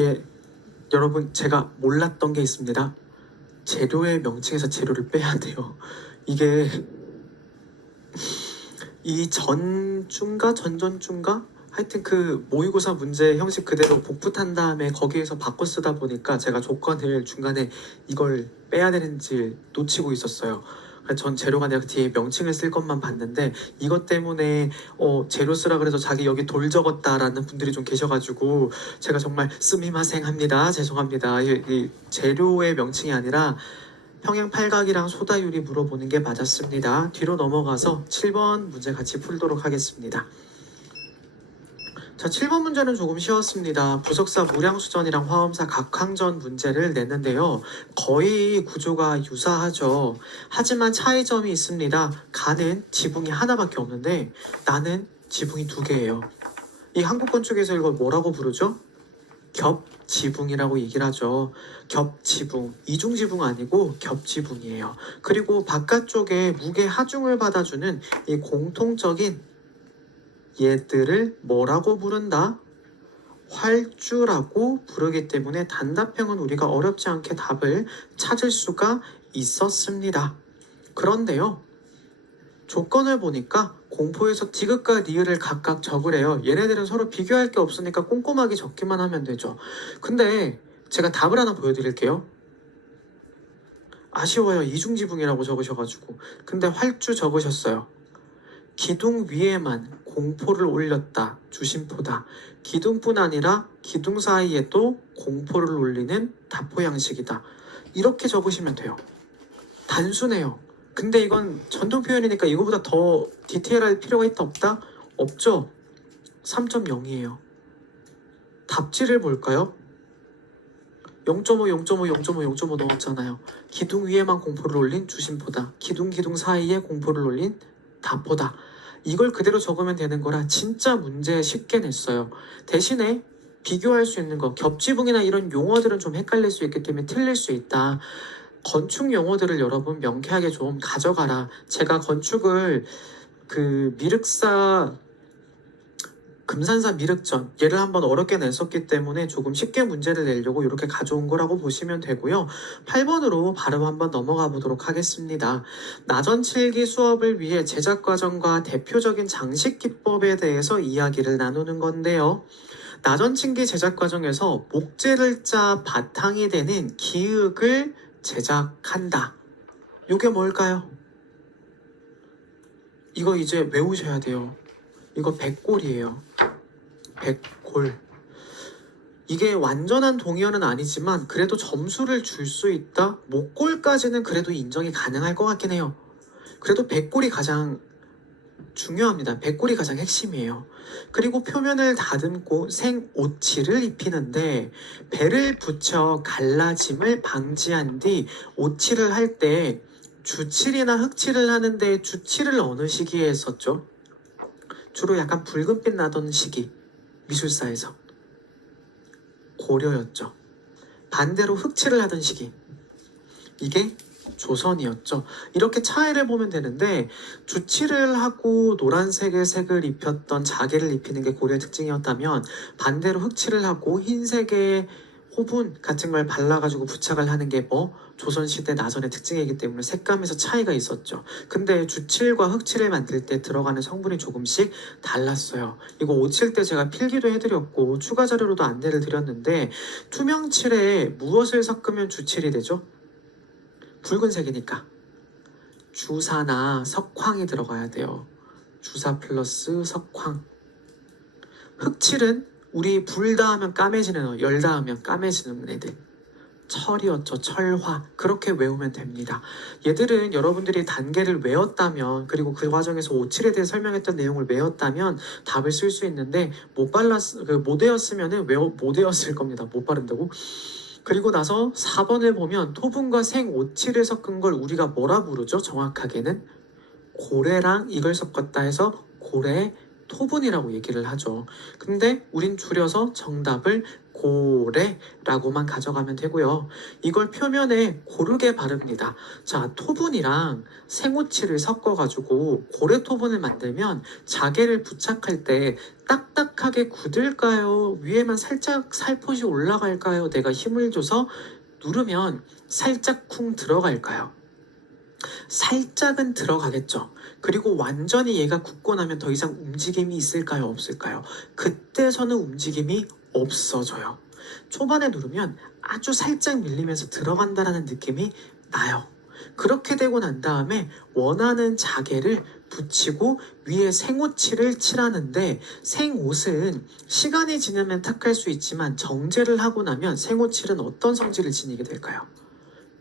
예, 여러분 제가 몰랐던 게 있습니다. 재료의 명칭에서 재료를 빼야 돼요. 이게 이 전주인가 전전주인가 하여튼 그 모의고사 문제 형식 그대로 복붙한 다음에 거기에서 바꿔 쓰다 보니까 제가 조건을 중간에 이걸 빼야 되는지 놓치고 있었어요. 그래서 전 재료가 내가 뒤에 명칭을 쓸 것만 봤는데 이것 때문에 재료 쓰라 그래서 자기 여기 돌 적었다라는 분들이 좀 계셔가지고 제가 정말 스미마셍합니다. 죄송합니다. 이 재료의 명칭이 아니라 평행 팔각이랑 소다율이 물어보는 게 맞았습니다. 뒤로 넘어가서 7번 문제 같이 풀도록 하겠습니다. 자, 7번 문제는 조금 쉬웠습니다. 부석사 무량수전이랑 화엄사 각항전 문제를 냈는데요. 거의 구조가 유사하죠. 하지만 차이점이 있습니다. 가는 지붕이 하나밖에 없는데 나는 지붕이 두 개예요. 이 한국권 쪽에서 이걸 뭐라고 부르죠? 겹지붕이라고 얘기를 하죠. 겹지붕, 이중지붕 아니고 겹지붕이에요. 그리고 바깥쪽에 무게 하중을 받아주는 이 공통적인 얘들을 뭐라고 부른다? 활주라고 부르기 때문에 단답형은 우리가 어렵지 않게 답을 찾을 수가 있었습니다. 그런데요, 조건을 보니까 공포에서 디귿과 리을을 각각 적으래요. 얘네들은 서로 비교할 게 없으니까 꼼꼼하게 적기만 하면 되죠. 근데 제가 답을 하나 보여드릴게요. 아쉬워요. 이중지붕이라고 적으셔가지고. 근데 활주 적으셨어요. 기둥 위에만 공포를 올렸다. 주심포다. 기둥뿐 아니라 기둥 사이에도 공포를 올리는 다포 양식이다. 이렇게 적으시면 돼요. 단순해요. 근데 이건 전통 표현이니까 이거보다 더 디테일할 필요가 있다 없다? 없죠? 3.0이에요. 답지를 볼까요? 0.5, 0.5, 0.5, 0.5 넣었잖아요. 기둥 위에만 공포를 올린 주심포다. 기둥 사이에 공포를 올린 다포다. 이걸 그대로 적으면 되는 거라 진짜 문제 쉽게 냈어요. 대신에 비교할 수 있는 거, 겹지붕이나 이런 용어들은 좀 헷갈릴 수 있기 때문에 틀릴 수 있다. 건축 용어들을 여러분 명쾌하게 좀 가져가라. 제가 건축을 미륵사 금산사 미륵전 얘를 한번 어렵게 냈었기 때문에 조금 쉽게 문제를 내려고 이렇게 가져온 거라고 보시면 되고요. 8번으로 바로 한번 넘어가 보도록 하겠습니다. 나전칠기 수업을 위해 제작 과정과 대표적인 장식 기법에 대해서 이야기를 나누는 건데요. 나전칠기 제작 과정에서 목재를 짜 바탕이 되는 기흙을 제작한다. 이게 뭘까요? 이거 이제 외우셔야 돼요. 이거 백골이에요. 백골. 이게 완전한 동의어는 아니지만 그래도 점수를 줄 수 있다? 목골까지는 그래도 인정이 가능할 것 같긴 해요. 그래도 백골이 가장 중요합니다. 백골이 가장 핵심이에요. 그리고 표면을 다듬고 생오칠을 입히는데 배를 붙여 갈라짐을 방지한 뒤 오칠을 할 때 주칠이나 흑칠을 하는데 주칠을 어느 시기에 했었죠? 주로 약간 붉은빛 나던 시기, 미술사에서 고려였죠. 반대로 흑칠을 하던 시기, 이게 조선이었죠. 이렇게 차이를 보면 되는데 주칠을 하고 노란색의 색을 입혔던 자개를 입히는 게 고려의 특징이었다면 반대로 흑칠을 하고 흰색의 호분 같은 걸 발라가지고 부착을 하는 게 조선시대 나전의 특징이기 때문에 색감에서 차이가 있었죠. 근데 주칠과 흑칠을 만들 때 들어가는 성분이 조금씩 달랐어요. 이거 오칠 때 제가 필기도 해드렸고 추가 자료로도 안내를 드렸는데 투명칠에 무엇을 섞으면 주칠이 되죠? 붉은색이니까 주사나 석황이 들어가야 돼요. 주사 플러스 석황. 흑칠은 우리 불 닿으면 까매지는 열 닿으면 까매지는 애들. 철이었죠. 철화. 그렇게 외우면 됩니다. 얘들은 여러분들이 단계를 외웠다면 그리고 그 과정에서 오칠에 대해 설명했던 내용을 외웠다면 답을 쓸 수 있는데 못 외웠으면은 못 외웠을 겁니다. 못 바른다고. 그리고 나서 4번을 보면 토분과 생오칠을 섞은 걸 우리가 뭐라 부르죠? 정확하게는 고래랑 이걸 섞었다 해서 고래 토분이라고 얘기를 하죠. 근데 우린 줄여서 정답을 고래라고만 가져가면 되고요. 이걸 표면에 고르게 바릅니다. 자, 토분이랑 생오치를 섞어가지고 고래 토분을 만들면 자개를 부착할 때 딱딱하게 굳을까요? 위에만 살짝 살포시 올라갈까요? 내가 힘을 줘서 누르면 살짝 쿵 들어갈까요? 살짝은 들어가겠죠. 그리고 완전히 얘가 굳고 나면 더 이상 움직임이 있을까요? 없을까요? 그때서는 움직임이 없어져요. 초반에 누르면 아주 살짝 밀리면서 들어간다라는 느낌이 나요. 그렇게 되고 난 다음에 원하는 자개를 붙이고 위에 생옷칠을 칠하는데, 생옷은 시간이 지나면 탁할 수 있지만 정제를 하고 나면 생옷칠은 어떤 성질을 지니게 될까요?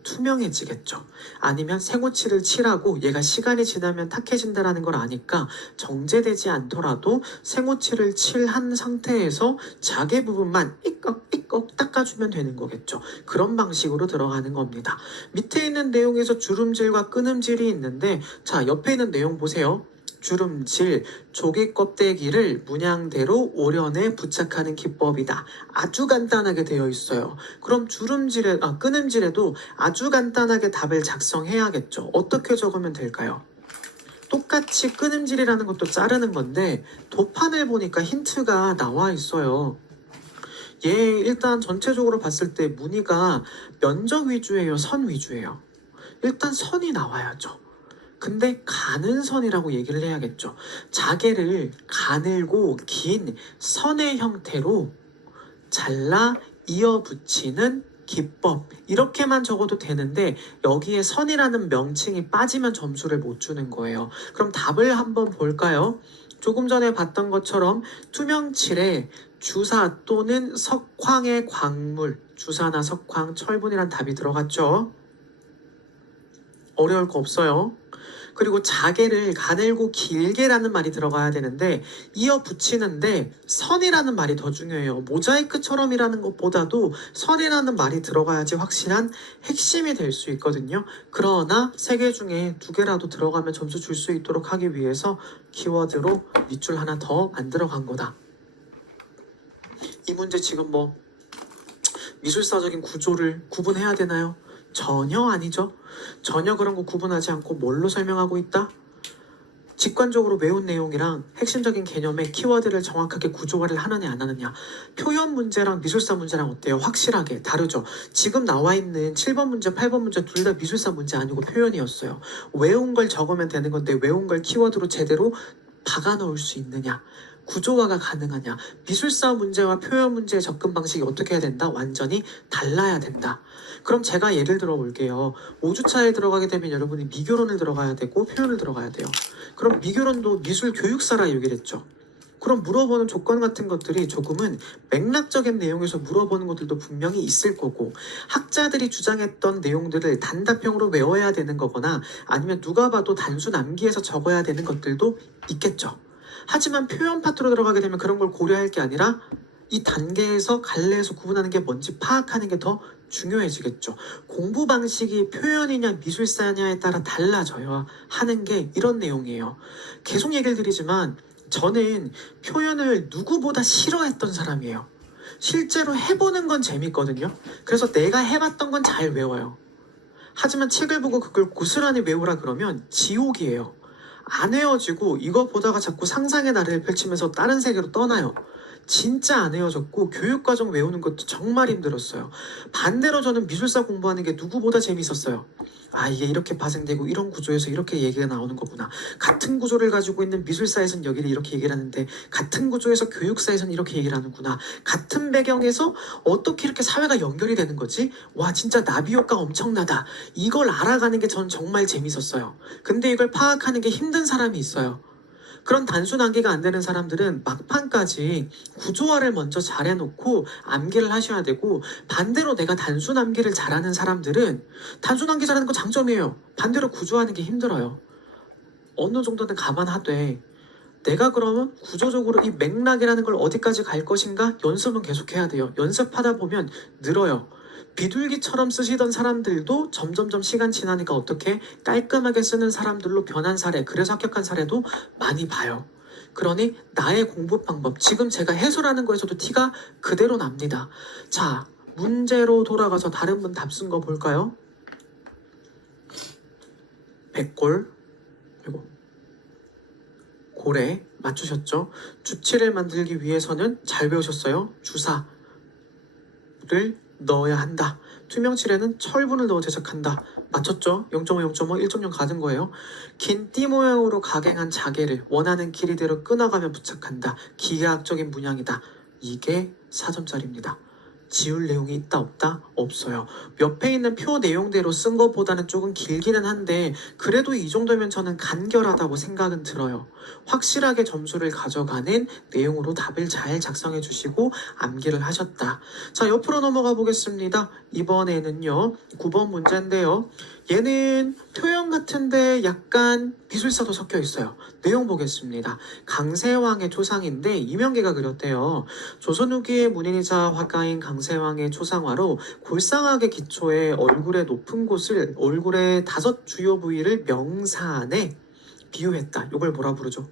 투명해지겠죠. 아니면 생오칠을 칠하고 얘가 시간이 지나면 탁해진다는 걸 아니까 정제되지 않더라도 생오칠을 칠한 상태에서 자개 부분만 삐걱삐걱 닦아주면 되는 거겠죠. 그런 방식으로 들어가는 겁니다. 밑에 있는 내용에서 주름질과 끊음질이 있는데, 자, 옆에 있는 내용 보세요. 주름질, 조개 껍데기를 문양대로 오련에 부착하는 기법이다. 아주 간단하게 되어 있어요. 그럼 끊음질에도 아주 간단하게 답을 작성해야겠죠. 어떻게 적으면 될까요? 똑같이 끊음질이라는 것도 자르는 건데 도판을 보니까 힌트가 나와 있어요. 얘 일단 전체적으로 봤을 때 무늬가 면적 위주예요, 선 위주예요? 일단 선이 나와야죠. 근데 가는 선이라고 얘기를 해야겠죠. 자개를 가늘고 긴 선의 형태로 잘라 이어 붙이는 기법, 이렇게만 적어도 되는데 여기에 선이라는 명칭이 빠지면 점수를 못 주는 거예요. 그럼 답을 한번 볼까요? 조금 전에 봤던 것처럼 투명칠에 주사 또는 석황의 광물, 주사나 석황, 철분이란 답이 들어갔죠. 어려울 거 없어요. 그리고 자개를 가늘고 길게라는 말이 들어가야 되는데 이어 붙이는데 선이라는 말이 더 중요해요. 모자이크처럼이라는 것보다도 선이라는 말이 들어가야지 확실한 핵심이 될 수 있거든요. 그러나 3개 중에 2개라도 들어가면 점수 줄 수 있도록 하기 위해서 키워드로 밑줄 하나 더 만들어 간 거다. 이 문제 지금 뭐 미술사적인 구조를 구분해야 되나요? 전혀 아니죠. 전혀 그런 거 구분하지 않고 뭘로 설명하고 있다? 직관적으로 외운 내용이랑 핵심적인 개념의 키워드를 정확하게 구조화를 하느냐 안 하느냐. 표현 문제랑 미술사 문제랑 어때요? 확실하게 다르죠. 지금 나와 있는 7번 문제, 8번 문제 둘 다 미술사 문제 아니고 표현이었어요. 외운 걸 적으면 되는 건데 외운 걸 키워드로 제대로 박아 넣을 수 있느냐, 구조화가 가능하냐. 미술사 문제와 표현 문제의 접근 방식이 어떻게 해야 된다? 완전히 달라야 된다. 그럼 제가 예를 들어 볼게요. 5주차에 들어가게 되면 여러분이 미교론을 들어가야 되고 표현을 들어가야 돼요. 그럼 미교론도 미술 교육사라 얘기를 했죠. 그럼 물어보는 조건 같은 것들이 조금은 맥락적인 내용에서 물어보는 것들도 분명히 있을 거고, 학자들이 주장했던 내용들을 단답형으로 외워야 되는 거거나 아니면 누가 봐도 단순 암기해서 적어야 되는 것들도 있겠죠. 하지만 표현 파트로 들어가게 되면 그런 걸 고려할 게 아니라 이 단계에서 갈래에서 구분하는 게 뭔지 파악하는 게 더 중요해지겠죠. 공부 방식이 표현이냐 미술사냐에 따라 달라져야 하는 게 이런 내용이에요. 계속 얘기를 드리지만 저는 표현을 누구보다 싫어했던 사람이에요. 실제로 해보는 건 재밌거든요. 그래서 내가 해봤던 건 잘 외워요. 하지만 책을 보고 그걸 고스란히 외우라 그러면 지옥이에요. 안 외워지고 이거 보다가 자꾸 상상의 나래를 펼치면서 다른 세계로 떠나요. 진짜 안 외워졌고 교육과정 외우는 것도 정말 힘들었어요. 반대로 저는 미술사 공부하는 게 누구보다 재밌었어요. 아, 이게 이렇게 파생되고 이런 구조에서 이렇게 얘기가 나오는 거구나. 같은 구조를 가지고 있는 미술사에서는 여기를 이렇게 얘기를 하는데 같은 구조에서 교육사에서는 이렇게 얘기를 하는구나. 같은 배경에서 어떻게 이렇게 사회가 연결이 되는 거지? 와, 진짜 나비 효과 엄청나다. 이걸 알아가는 게 전 정말 재밌었어요. 근데 이걸 파악하는 게 힘든 사람이 있어요. 그런 단순 암기가 안 되는 사람들은 막판까지 구조화를 먼저 잘 해놓고 암기를 하셔야 되고, 반대로 내가 단순 암기를 잘하는 사람들은 단순 암기 잘하는 거 장점이에요. 반대로 구조하는 게 힘들어요. 어느 정도는 감안하되 내가 그러면 구조적으로 이 맥락이라는 걸 어디까지 갈 것인가 연습은 계속해야 돼요. 연습하다 보면 늘어요. 비둘기처럼 쓰시던 사람들도 점점점 시간 지나니까 어떻게 깔끔하게 쓰는 사람들로 변한 사례, 그래서 합격한 사례도 많이 봐요. 그러니 나의 공부 방법, 지금 제가 해설하는 거에서도 티가 그대로 납니다. 자, 문제로 돌아가서 다른 분 답 쓴 거 볼까요? 백골, 그리고 고래 맞추셨죠? 주치를 만들기 위해서는 잘 배우셨어요? 주사를 넣어야 한다. 투명칠에는 철분을 넣어 제작한다. 맞췄죠? 0.5, 0.5, 1.0 가는 거예요. 긴 띠 모양으로 각행한 자개를 원하는 길이대로 끊어가며 부착한다. 기하학적인 문양이다. 이게 4점짜리입니다. 지울 내용이 있다 없다? 없어요. 옆에 있는 표 내용대로 쓴 것보다는 조금 길기는 한데 그래도 이 정도면 저는 간결하다고 생각은 들어요. 확실하게 점수를 가져가는 내용으로 답을 잘 작성해 주시고 암기를 하셨다. 자, 옆으로 넘어가 보겠습니다. 이번에는요 9번 문제인데요. 얘는 표현 같은데 약간 미술사도 섞여 있어요. 내용 보겠습니다. 강세왕의 초상인데 이명계가 그렸대요. 조선 후기의 문인이자 화가인 강세왕의 초상화로 골상하게 기초해 얼굴의 높은 곳을 얼굴의 5 주요 부위를 명산에 비유했다. 이걸 뭐라 부르죠?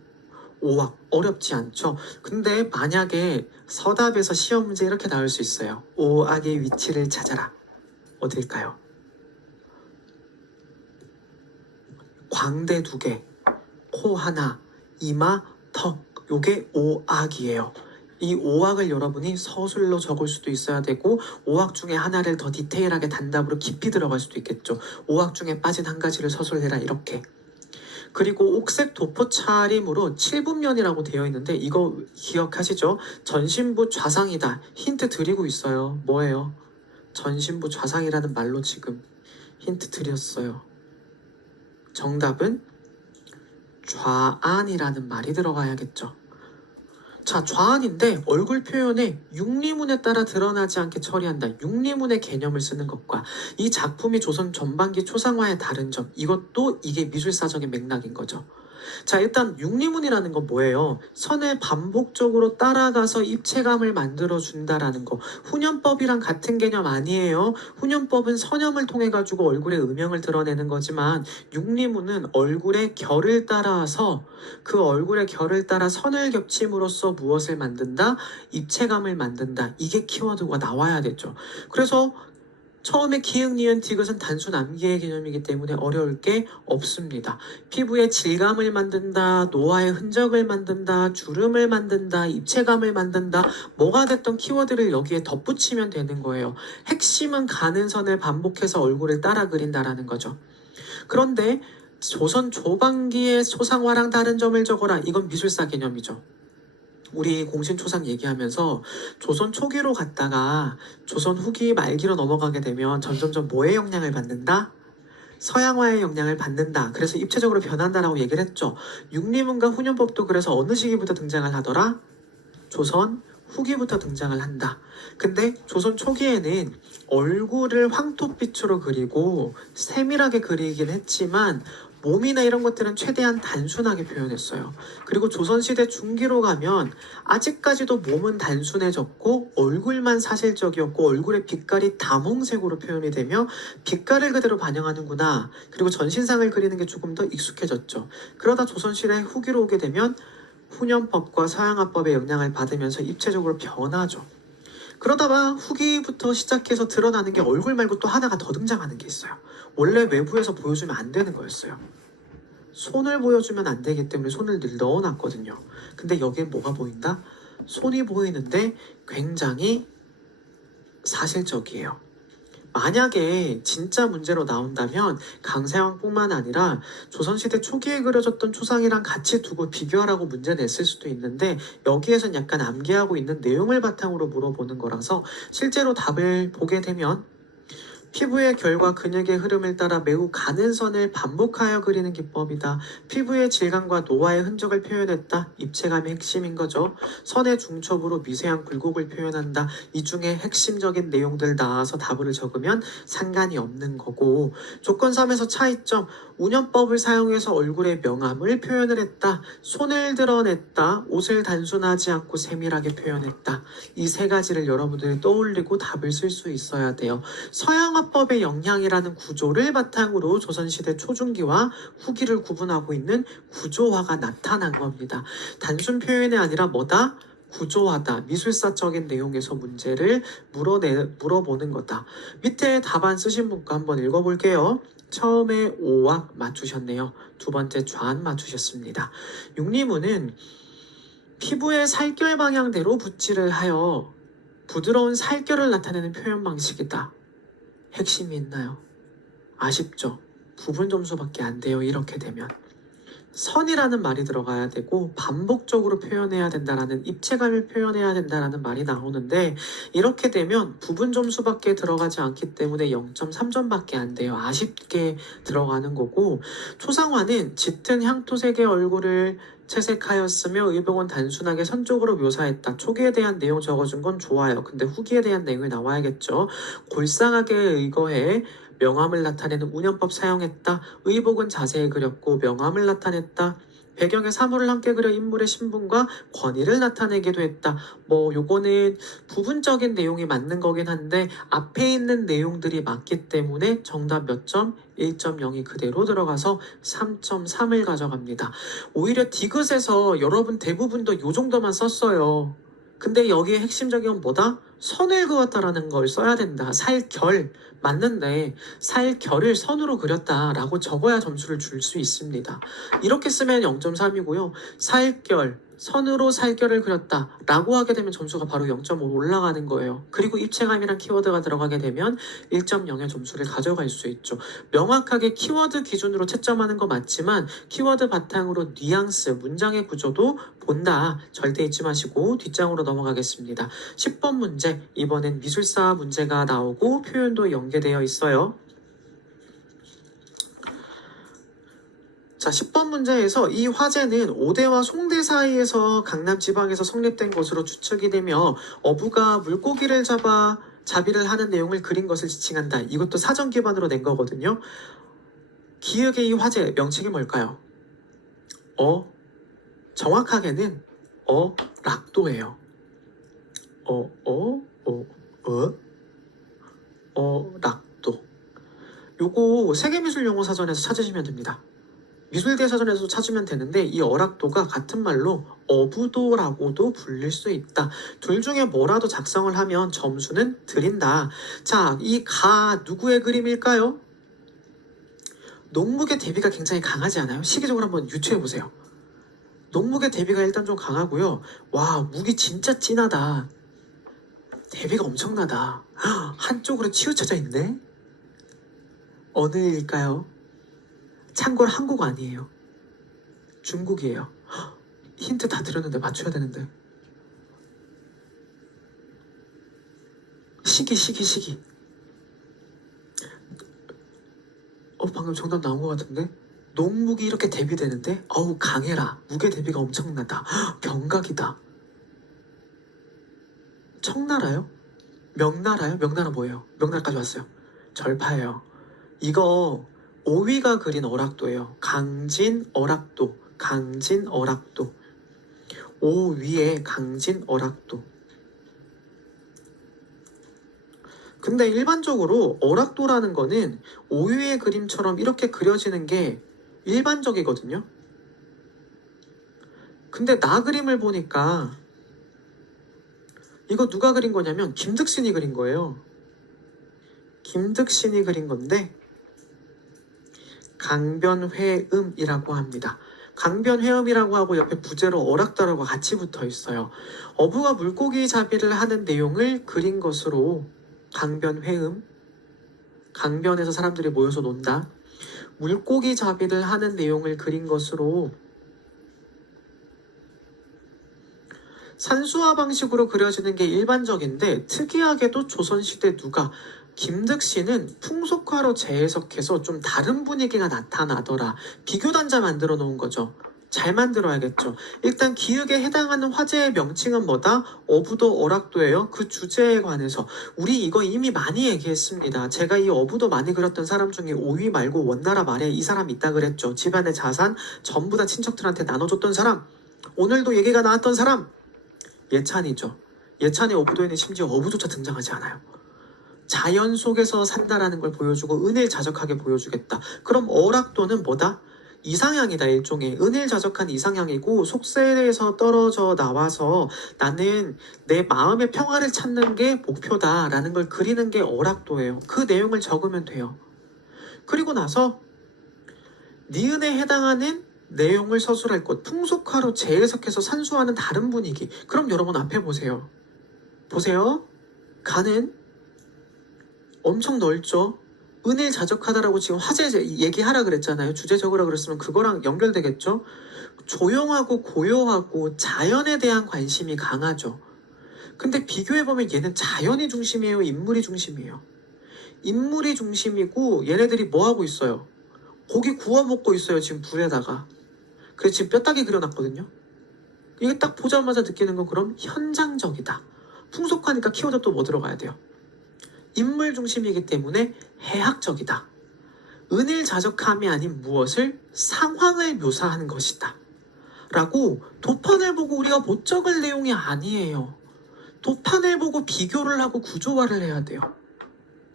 오악. 어렵지 않죠? 근데 만약에 서답에서 시험 문제 이렇게 나올 수 있어요. 오악의 위치를 찾아라. 어딜까요? 광대 2개, 코 하나, 이마, 턱. 요게 오악이에요. 이 오악을 여러분이 서술로 적을 수도 있어야 되고 오악 중에 하나를 더 디테일하게 단답으로 깊이 들어갈 수도 있겠죠. 오악 중에 빠진 한 가지를 서술해라 이렇게. 그리고 옥색 도포 차림으로 7분면이라고 되어 있는데 이거 기억하시죠? 전신부 좌상이다. 힌트 드리고 있어요. 뭐예요? 전신부 좌상이라는 말로 지금 힌트 드렸어요. 정답은 좌안이라는 말이 들어가야겠죠. 자, 좌안인데 얼굴 표현에 육리문에 따라 드러나지 않게 처리한다. 육리문의 개념을 쓰는 것과 이 작품이 조선 전반기 초상화의 다른 점, 이것도 이게 미술사적인 맥락인 거죠. 자, 일단 육리문이라는 건 뭐예요? 선을 반복적으로 따라가서 입체감을 만들어 준다라는 거. 훈연법이랑 같은 개념 아니에요. 훈연법은 선염을 통해 가지고 얼굴의 음영을 드러내는 거지만 육리문은 얼굴의 결을 따라서 그 얼굴의 결을 따라 선을 겹침으로써 무엇을 만든다? 입체감을 만든다. 이게 키워드가 나와야 되죠. 그래서 처음에 기흥, 니은, 디귿은 단순 암기의 개념이기 때문에 어려울 게 없습니다. 피부의 질감을 만든다, 노화의 흔적을 만든다, 주름을 만든다, 입체감을 만든다, 뭐가 됐던 키워드를 여기에 덧붙이면 되는 거예요. 핵심은 가는 선을 반복해서 얼굴을 따라 그린다라는 거죠. 그런데 조선 초반기의 초상화랑 다른 점을 적어라. 이건 미술사 개념이죠. 우리 공신초상 얘기하면서 조선 초기로 갔다가 조선 후기 말기로 넘어가게 되면 점점점 뭐의 영향을 받는다? 서양화의 영향을 받는다. 그래서 입체적으로 변한다라고 얘기를 했죠. 육리문과 훈연법도 그래서 어느 시기부터 등장을 하더라? 조선 후기부터 등장을 한다. 근데 조선 초기에는 얼굴을 황토빛으로 그리고 세밀하게 그리긴 했지만 몸이나 이런 것들은 최대한 단순하게 표현했어요. 그리고 조선시대 중기로 가면 아직까지도 몸은 단순해졌고 얼굴만 사실적이었고 얼굴의 빛깔이 다홍색으로 표현이 되며 빛깔을 그대로 반영하는구나. 그리고 전신상을 그리는 게 조금 더 익숙해졌죠. 그러다 조선시대 후기로 오게 되면 훈연법과 서양화법의 영향을 받으면서 입체적으로 변하죠. 그러다가 후기부터 시작해서 드러나는 게 얼굴 말고 또 하나가 더 등장하는 게 있어요. 원래 외부에서 보여주면 안 되는 거였어요. 손을 보여주면 안 되기 때문에 손을 늘 넣어놨거든요. 근데 여기에 뭐가 보인다? 손이 보이는데 굉장히 사실적이에요. 만약에 진짜 문제로 나온다면 강세왕뿐만 아니라 조선시대 초기에 그려졌던 초상이랑 같이 두고 비교하라고 문제 냈을 수도 있는데 여기에선 약간 암기하고 있는 내용을 바탕으로 물어보는 거라서 실제로 답을 보게 되면 피부의 결과 근육의 흐름을 따라 매우 가는 선을 반복하여 그리는 기법이다. 피부의 질감과 노화의 흔적을 표현했다. 입체감이 핵심인 거죠. 선의 중첩으로 미세한 굴곡을 표현한다. 이 중에 핵심적인 내용들 나와서 답을 적으면 상관이 없는 거고 조건 3에서 차이점 운연법을 사용해서 얼굴의 명암을 표현을 했다. 손을 드러냈다. 옷을 단순하지 않고 세밀하게 표현했다. 이 세 가지를 여러분들이 떠올리고 답을 쓸 수 있어야 돼요. 서양화 화법의 영향이라는 구조를 바탕으로 조선시대 초중기와 후기를 구분하고 있는 구조화가 나타난 겁니다. 단순 표현이 아니라 뭐다? 구조화다. 미술사적인 내용에서 문제를 물어보는 거다. 밑에 답안 쓰신 분 거 한번 읽어볼게요. 처음에 오악 맞추셨네요. 두 번째 좌안 맞추셨습니다. 육리문은 피부의 살결 방향대로 붓질을 하여 부드러운 살결을 나타내는 표현 방식이다. 핵심이 있나요? 아쉽죠? 부분 점수밖에 안 돼요. 이렇게 되면. 선이라는 말이 들어가야 되고 반복적으로 표현해야 된다라는 입체감을 표현해야 된다라는 말이 나오는데 이렇게 되면 부분 점수밖에 들어가지 않기 때문에 0.3점밖에 안 돼요. 아쉽게 들어가는 거고 초상화는 짙은 향토색의 얼굴을 채색하였으며 의복은 단순하게 선 쪽으로 묘사했다. 초기에 대한 내용 적어준 건 좋아요. 근데 후기에 대한 내용이 나와야겠죠. 골상하게 의거해 명암을 나타내는 운연법 사용했다. 의복은 자세히 그렸고 명암을 나타냈다. 배경에 사물을 함께 그려 인물의 신분과 권위를 나타내기도 했다. 뭐 요거는 부분적인 내용이 맞는 거긴 한데 앞에 있는 내용들이 맞기 때문에 정답 몇 점? 1.0이 그대로 들어가서 3.3을 가져갑니다. 오히려 디귿에서 여러분 대부분도 요 정도만 썼어요. 근데 여기에 핵심적인 건 뭐다? 선을 그었다라는 걸 써야 된다. 살결 맞는데 살결을 선으로 그렸다라고 적어야 점수를 줄 수 있습니다. 이렇게 쓰면 0.3이고요. 살결, 선으로 살결을 그렸다라고 하게 되면 점수가 바로 0.5 올라가는 거예요. 그리고 입체감이란 키워드가 들어가게 되면 1.0의 점수를 가져갈 수 있죠. 명확하게 키워드 기준으로 채점하는 거 맞지만 키워드 바탕으로 뉘앙스, 문장의 구조도 본다. 절대 잊지 마시고 뒷장으로 넘어가겠습니다. 10번 문제, 이번엔 미술사 문제가 나오고 표현도 연계되어 있어요. 자, 10번 문제에서 이 화재는 오대와 송대 사이에서 강남 지방에서 성립된 것으로 추측이 되며 어부가 물고기를 잡아 자비를 하는 내용을 그린 것을 지칭한다. 이것도 사전 기반으로 낸 거거든요. 기역의 이 화재 명칭이 뭘까요? 정확하게는 락도예요. 락도. 요거 세계미술용어사전에서 찾으시면 됩니다. 미술대사전에서 찾으면 되는데 이 어락도가 같은 말로 어부도라고도 불릴 수 있다. 둘 중에 뭐라도 작성을 하면 점수는 드린다. 자, 이 가 누구의 그림일까요? 농목의 대비가 굉장히 강하지 않아요? 시기적으로 한번 유추해보세요. 농목의 대비가 일단 좀 강하고요. 와, 무기 진짜 진하다. 대비가 엄청나다. 한쪽으로 치우쳐져 있네? 어느 일까요? 참고로 한국 아니에요. 중국이에요. 힌트 다 드렸는데 맞춰야 되는데. 시기. 방금 정답 나온 것 같은데? 농묵이 이렇게 대비되는데? 강해라. 무게 대비가 엄청나다. 병각이다. 청나라요? 명나라요? 명나라 뭐예요? 명나라까지 왔어요. 절파예요. 이거 오위가 그린 어락도예요. 강진 어락도. 오위의 강진 어락도. 근데 일반적으로 어락도라는 거는 오위의 그림처럼 이렇게 그려지는 게 일반적이거든요. 근데 나 그림을 보니까 이거 누가 그린 거냐면 김득신이 그린 거예요. 김득신이 그린 건데 강변회음이라고 합니다. 강변회음이라고 하고 옆에 부제로 어락다라고 같이 붙어 있어요. 어부가 물고기 잡이를 하는 내용을 그린 것으로 강변회음, 강변에서 사람들이 모여서 논다. 물고기 잡이를 하는 내용을 그린 것으로 산수화 방식으로 그려지는 게 일반적인데 특이하게도 조선시대 누가 김득신은 풍속화로 재해석해서 좀 다른 분위기가 나타나더라. 비교단자 만들어 놓은 거죠. 잘 만들어야겠죠. 일단 기역에 해당하는 화제의 명칭은 뭐다? 어부도 어락도예요. 그 주제에 관해서 우리 이거 이미 많이 얘기했습니다. 제가 이 어부도 많이 그렸던 사람 중에 오위 말고 원나라 말에 이 사람 있다 그랬죠. 집안의 자산 전부 다 친척들한테 나눠줬던 사람. 오늘도 얘기가 나왔던 사람. 예찬이죠. 예찬의 어부도에는 심지어 어부조차 등장하지 않아요. 자연 속에서 산다라는 걸 보여주고 은일자적하게 보여주겠다. 그럼 어락도는 뭐다? 이상향이다. 일종의 은일자적한 이상향이고 속세에서 떨어져 나와서 나는 내 마음의 평화를 찾는 게 목표다라는 걸 그리는 게 어락도예요. 그 내용을 적으면 돼요. 그리고 나서 니은에 해당하는 내용을 서술할 것, 풍속화로 재해석해서 산수와는 다른 분위기. 그럼 여러분 앞에 보세요. 보세요. 가는 엄청 넓죠. 은일자적하다라고 지금 화제 얘기하라 그랬잖아요. 주제 적으라 그랬으면 그거랑 연결되겠죠. 조용하고 고요하고 자연에 대한 관심이 강하죠. 근데 비교해보면 얘는 자연이 중심이에요, 인물이 중심이에요? 인물이 중심이고 얘네들이 뭐 하고 있어요? 고기 구워 먹고 있어요, 지금 불에다가. 그래서 지금 뼈다귀 그려놨거든요. 이게 딱 보자마자 느끼는 건 그럼 현장적이다. 풍속화니까 키워드 또 뭐 들어가야 돼요? 인물 중심이기 때문에 해학적이다. 은일자적함이 아닌 무엇을 상황을 묘사하는 것이다. 라고 도판을 보고 우리가 못 적을 내용이 아니에요. 도판을 보고 비교를 하고 구조화를 해야 돼요.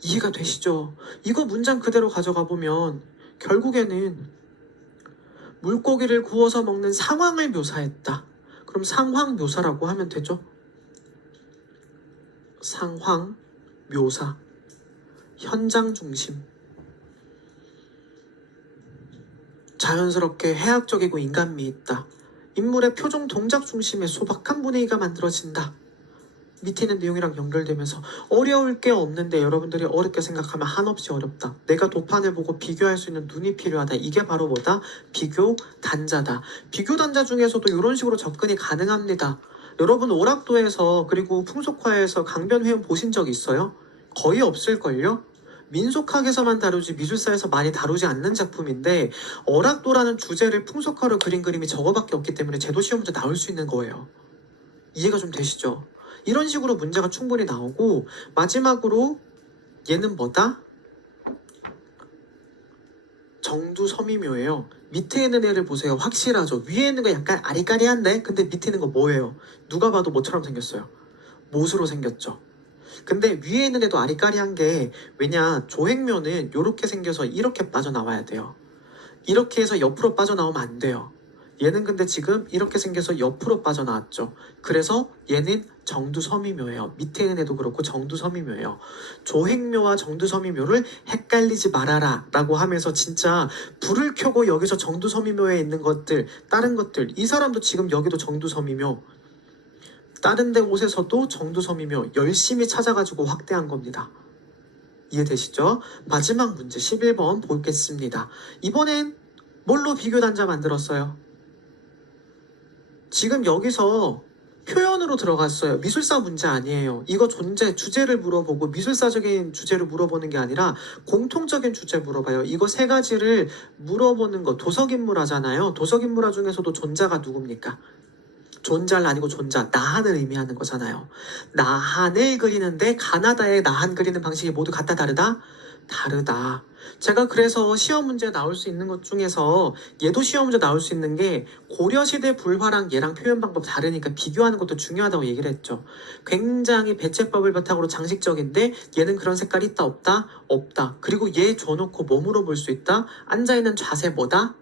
이해가 되시죠? 이거 문장 그대로 가져가 보면 결국에는 물고기를 구워서 먹는 상황을 묘사했다. 그럼 상황 묘사라고 하면 되죠? 상황 묘사, 현장 중심, 자연스럽게 해학적이고 인간미 있다. 인물의 표정 동작 중심의 소박한 분위기가 만들어진다. 밑에 있는 내용이랑 연결되면서 어려울 게 없는데 여러분들이 어렵게 생각하면 한없이 어렵다. 내가 도판을 보고 비교할 수 있는 눈이 필요하다. 이게 바로 뭐다? 비교 단자다. 비교 단자 중에서도 이런 식으로 접근이 가능합니다. 여러분 오락도에서 그리고 풍속화에서 강변회원 보신 적 있어요? 거의 없을걸요? 민속학에서만 다루지 미술사에서 많이 다루지 않는 작품인데 어락도라는 주제를 풍속화로 그린 그림이 저거밖에 없기 때문에 제도 시험 문제 나올 수 있는 거예요. 이해가 좀 되시죠? 이런 식으로 문제가 충분히 나오고 마지막으로 얘는 뭐다? 정두섬이묘예요. 밑에 있는 애를 보세요. 확실하죠? 위에 있는 거 약간 아리까리한데? 근데 밑에 있는 거 뭐예요? 누가 봐도 뭐처럼 생겼어요? 못으로 생겼죠. 근데 위에 있는 애도 아리까리한 게 왜냐 조행묘는 이렇게 생겨서 이렇게 빠져나와야 돼요. 이렇게 해서 옆으로 빠져나오면 안 돼요. 얘는 근데 지금 이렇게 생겨서 옆으로 빠져나왔죠. 그래서 얘는 정두섬이묘예요. 밑에 있는 애도 그렇고 정두섬이묘예요. 조행묘와 정두섬이묘를 헷갈리지 말아라 라고 하면서 진짜 불을 켜고 여기서 정두섬이묘에 있는 것들 다른 것들 이 사람도 지금 여기도 정두섬이묘 다른 데 곳에서도 정두섬이묘 열심히 찾아가지고 확대한 겁니다. 이해되시죠? 마지막 문제 11번 보겠습니다. 이번엔 뭘로 비교 단자 만들었어요? 지금 여기서 표현으로 들어갔어요. 미술사 문제 아니에요. 이거 존재, 주제를 물어보고 미술사적인 주제를 물어보는 게 아니라 공통적인 주제 물어봐요. 이거 세 가지를 물어보는 거 도석인물 하잖아요. 도석인물화 중에서도 존자가 누굽니까? 존자를 아니고 존자, 나한을 의미하는 거잖아요. 나한을 그리는데 가나다의 나한 그리는 방식이 모두 같다 다르다? 다르다. 제가 그래서 시험 문제 나올 수 있는 것 중에서 얘도 시험 문제 나올 수 있는 게 고려시대 불화랑 얘랑 표현 방법 다르니까 비교하는 것도 중요하다고 얘기를 했죠. 굉장히 배채법을 바탕으로 장식적인데 얘는 그런 색깔이 있다 없다? 없다. 그리고 얘 줘놓고 뭐 물어볼 수 있다? 앉아있는 자세 뭐다?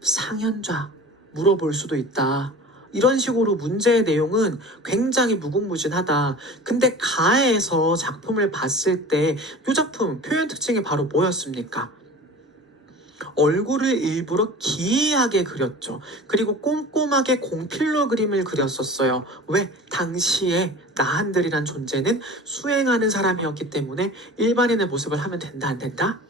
상현좌 물어볼 수도 있다. 이런 식으로 문제의 내용은 굉장히 무궁무진하다. 근데 가에서 작품을 봤을 때 이 작품 표현 특징이 바로 뭐였습니까? 얼굴을 일부러 기이하게 그렸죠. 그리고 꼼꼼하게 공필로 그림을 그렸었어요. 왜? 당시에 나한들이란 존재는 수행하는 사람이었기 때문에 일반인의 모습을 하면 된다 안 된다?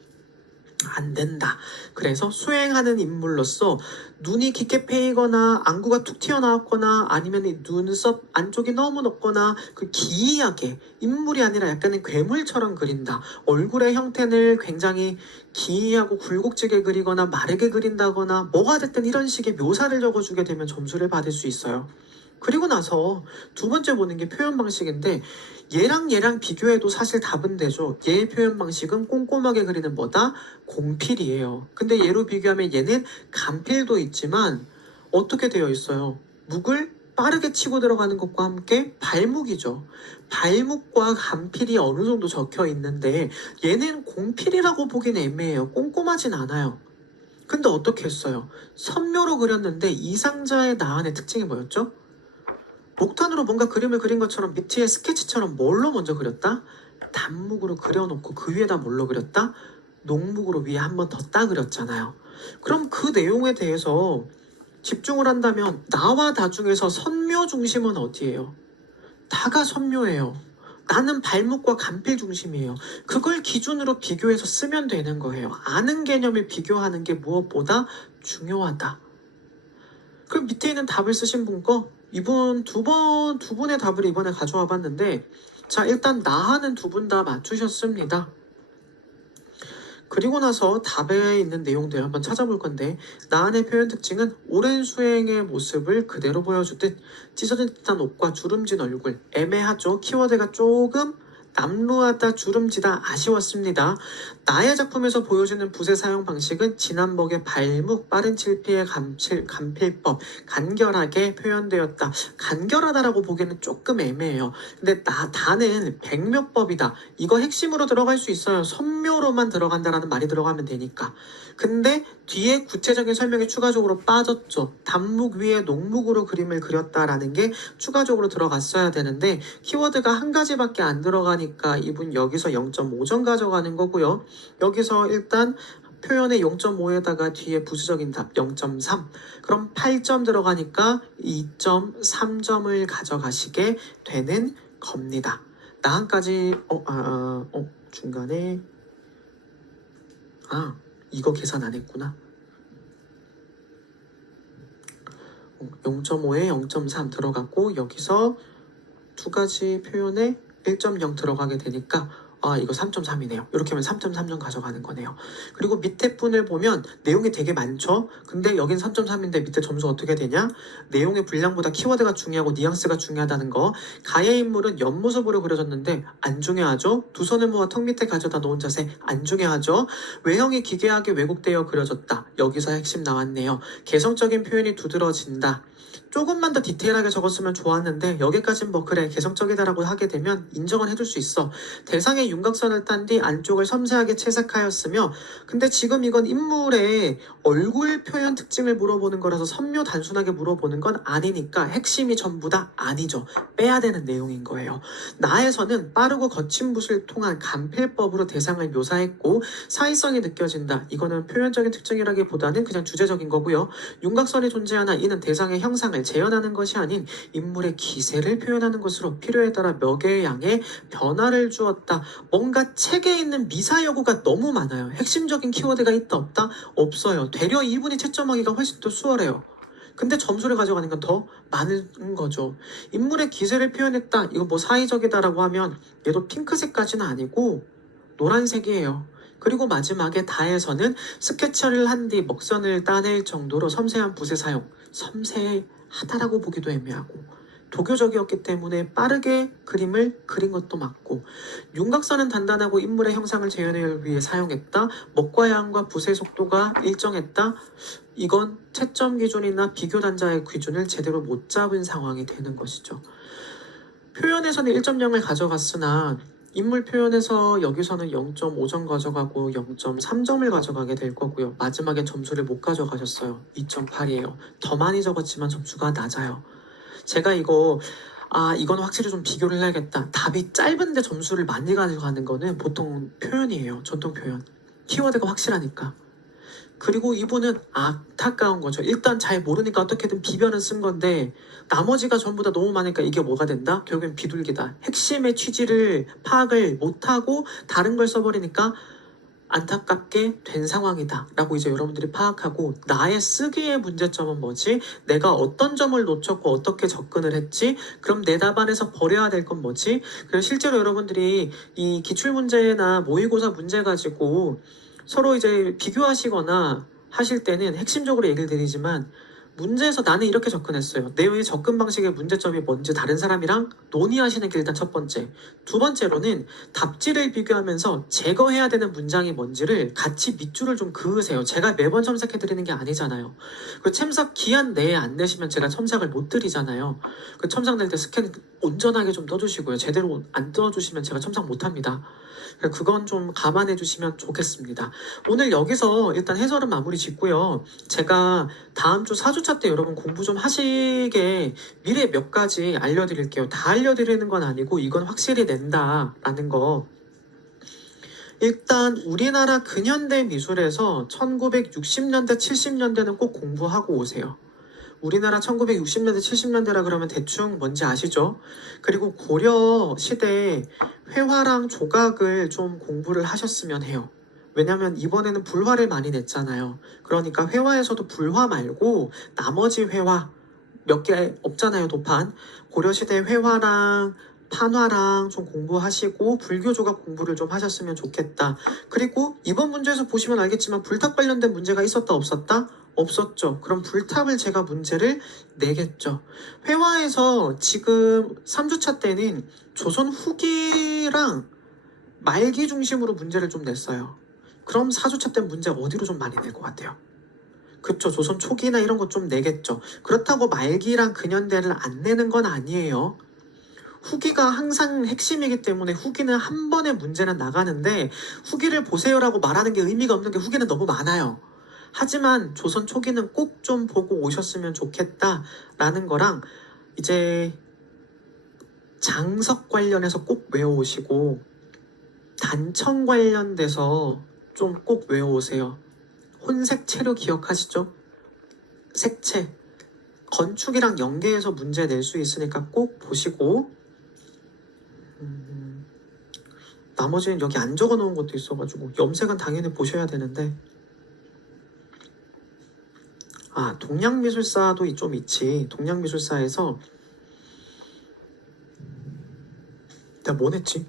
안 된다. 그래서 수행하는 인물로서 눈이 깊게 패이거나 안구가 툭 튀어나왔거나 아니면 이 눈썹 안쪽이 너무 높거나 그 기이하게 인물이 아니라 약간은 괴물처럼 그린다. 얼굴의 형태를 굉장히 기이하고 굴곡지게 그리거나 마르게 그린다거나 뭐가 됐든 이런 식의 묘사를 적어주게 되면 점수를 받을 수 있어요. 그리고 나서 두 번째 보는 게 표현 방식인데 얘랑 비교해도 사실 답은 되죠. 얘의 표현 방식은 꼼꼼하게 그리는 뭐다? 공필이에요. 근데 얘로 비교하면 얘는 간필도 있지만 어떻게 되어 있어요? 묵을 빠르게 치고 들어가는 것과 함께 발목이죠. 발목과 간필이 어느 정도 적혀 있는데 얘는 공필이라고 보긴 애매해요. 꼼꼼하진 않아요. 근데 어떻게 했어요? 선묘로 그렸는데 이 상자의 나한의 특징이 뭐였죠? 목탄으로 뭔가 그림을 그린 것처럼 밑에 스케치처럼 뭘로 먼저 그렸다? 단묵으로 그려놓고 그 위에다 뭘로 그렸다? 녹묵으로 위에 한 번 더 따 그렸잖아요. 그럼 그 내용에 대해서 집중을 한다면 나와 나 중에서 선묘 중심은 어디예요? 다가 선묘예요. 나는 발목과 간필 중심이에요. 그걸 기준으로 비교해서 쓰면 되는 거예요. 아는 개념을 비교하는 게 무엇보다 중요하다. 그럼 밑에 있는 답을 쓰신 분 거 이분 두 분의 답을 이번에 가져와 봤는데 자 일단 나하는 두 분 다 맞추셨습니다. 그리고 나서 답에 있는 내용들 한번 찾아볼 건데 나한의 표현 특징은 오랜 수행의 모습을 그대로 보여주듯 찢어진 듯한 옷과 주름진 얼굴 애매하죠. 키워드가 조금 남루하다 주름지다 아쉬웠습니다. 나의 작품에서 보여주는 붓의 사용 방식은 진한목의 발묵 빠른 칠피의 간필법 간결하게 표현되었다. 간결하다라고 보기에는 조금 애매해요. 근데 다는 백묘법이다. 이거 핵심으로 들어갈 수 있어요. 선묘로만 들어간다라는 말이 들어가면 되니까. 근데 뒤에 구체적인 설명이 추가적으로 빠졌죠. 단묵 위에 녹묵으로 그림을 그렸다라는 게 추가적으로 들어갔어야 되는데 키워드가 한 가지밖에 안 들어가니까 이분 여기서 0.5점 가져가는 거고요. 여기서 일단 표현의 0.5에다가 뒤에 부수적인 답 0.3 그럼 8점 들어가니까 2.3점을 가져가시게 되는 겁니다. 나한까지 중간에 이거 계산 안 했구나. 0.5에 0.3 들어갔고 여기서 두 가지 표현에 1.0 들어가게 되니까 이거 3.3이네요. 이렇게 하면 3.3점 가져가는 거네요. 그리고 밑에 분을 보면 내용이 되게 많죠. 근데 여긴 3.3인데 밑에 점수 어떻게 되냐? 내용의 분량보다 키워드가 중요하고 뉘앙스가 중요하다는 거. 가의 인물은 옆모습으로 그려졌는데 안 중요하죠. 두 손을 모아 턱 밑에 가져다 놓은 자세 안 중요하죠. 외형이 기괴하게 왜곡되어 그려졌다. 여기서 핵심 나왔네요. 개성적인 표현이 두드러진다. 조금만 더 디테일하게 적었으면 좋았는데 여기까진 뭐 그래 개성적이다라고 하게 되면 인정은 해줄 수 있어. 대상의 윤곽선을 딴 뒤 안쪽을 섬세하게 채색하였으며 근데 지금 이건 인물의 얼굴 표현 특징을 물어보는 거라서 선묘 단순하게 물어보는 건 아니니까 핵심이 전부 다 아니죠. 빼야 되는 내용인 거예요. 나에서는 빠르고 거친 붓을 통한 간필법으로 대상을 묘사했고 사회성이 느껴진다. 이거는 표현적인 특징이라기보다는 그냥 주제적인 거고요. 윤곽선이 존재하나 이는 대상의 형상을 재현하는 것이 아닌 인물의 기세를 표현하는 것으로 필요에 따라 몇 개의 양의 변화를 주었다. 뭔가 책에 있는 미사여구가 너무 많아요. 핵심적인 키워드가 있다 없다? 없어요. 되려 이분이 채점하기가 훨씬 더 수월해요. 근데 점수를 가져가는 건 더 많은 거죠. 인물의 기세를 표현했다. 이거 뭐 사회적이다라고 하면 얘도 핑크색까지는 아니고 노란색이에요. 그리고 마지막에 다에서는 스케치를 한 뒤 먹선을 따낼 정도로 섬세한 붓의 사용. 섬세하다라고 보기도 애매하고 도교적이었기 때문에 빠르게 그림을 그린 것도 맞고 윤곽선은 단단하고 인물의 형상을 재현하기 위해 사용했다. 먹과 양과 붓의 속도가 일정했다. 이건 채점 기준이나 비교 단자의 기준을 제대로 못 잡은 상황이 되는 것이죠. 표현에서는 1.0을 가져갔으나 인물 표현에서 여기서는 0.5점 가져가고 0.3점을 가져가게 될 거고요. 마지막엔 점수를 못 가져가셨어요. 2.8이에요. 더 많이 적었지만 점수가 낮아요. 제가 이건 확실히 좀 비교를 해야겠다. 답이 짧은데 점수를 많이 가져가는 거는 보통 표현이에요. 전통 표현. 키워드가 확실하니까. 그리고 이분은 안타까운 거죠. 일단 잘 모르니까 어떻게든 비변은 쓴 건데 나머지가 전부 다 너무 많으니까 이게 뭐가 된다? 결국엔 비둘기다. 핵심의 취지를 파악을 못하고 다른 걸 써버리니까 안타깝게 된 상황이다 라고 이제 여러분들이 파악하고 나의 쓰기의 문제점은 뭐지? 내가 어떤 점을 놓쳤고 어떻게 접근을 했지? 그럼 내 답안에서 버려야 될 건 뭐지? 그래서 실제로 여러분들이 이 기출문제나 모의고사 문제 가지고 서로 이제 비교하시거나 하실 때는 핵심적으로 얘기를 드리지만 문제에서 나는 이렇게 접근했어요. 내의 접근 방식의 문제점이 뭔지 다른 사람이랑 논의하시는 게 일단 첫 번째. 두 번째로는 답지를 비교하면서 제거해야 되는 문장이 뭔지를 같이 밑줄을 좀 그으세요. 제가 매번 첨삭해드리는 게 아니잖아요. 그 첨삭 기한 내에 안 내시면 제가 첨삭을 못 드리잖아요. 그 첨삭 낼 때 스캔 온전하게 좀 떠주시고요. 제대로 안 떠주시면 제가 첨삭 못합니다. 그건 좀 감안해 주시면 좋겠습니다. 오늘 여기서 일단 해설은 마무리 짓고요. 제가 다음 주 4주차 때 여러분 공부 좀 하시게 미리 몇 가지 알려드릴게요. 다 알려드리는 건 아니고 이건 확실히 낸다라는 거. 일단 우리나라 근현대 미술에서 1960년대, 70년대는 꼭 공부하고 오세요. 우리나라 1960년대, 70년대라 그러면 대충 뭔지 아시죠? 그리고 고려 시대 회화랑 조각을 좀 공부를 하셨으면 해요. 왜냐면 이번에는 불화를 많이 냈잖아요. 그러니까 회화에서도 불화 말고 나머지 회화 몇 개 없잖아요, 도판. 고려시대 회화랑 판화랑 좀 공부하시고 불교 조각 공부를 좀 하셨으면 좋겠다. 그리고 이번 문제에서 보시면 알겠지만 불탑 관련된 문제가 있었다 없었다? 없었죠. 그럼 불탑을 제가 문제를 내겠죠. 회화에서 지금 3주차 때는 조선 후기랑 말기 중심으로 문제를 좀 냈어요. 그럼 4주차 때 문제 어디로 좀 많이 낼 것 같아요? 그쵸. 조선 초기나 이런 거 좀 내겠죠. 그렇다고 말기랑 근현대를 안 내는 건 아니에요. 후기가 항상 핵심이기 때문에 후기는 한 번의 문제는 나가는데 후기를 보세요라고 말하는 게 의미가 없는 게 후기는 너무 많아요. 하지만 조선 초기는 꼭 좀 보고 오셨으면 좋겠다라는 거랑 이제 장석 관련해서 꼭 외워오시고 단청 관련돼서 좀 꼭 외워오세요. 혼색체로 기억하시죠? 색채. 건축이랑 연계해서 문제 낼 수 있으니까 꼭 보시고 나머지는 여기 안 적어 놓은 것도 있어가지고 염색은 당연히 보셔야 되는데 동양미술사도 좀 있지. 동양미술사에서 내가 뭐 냈지?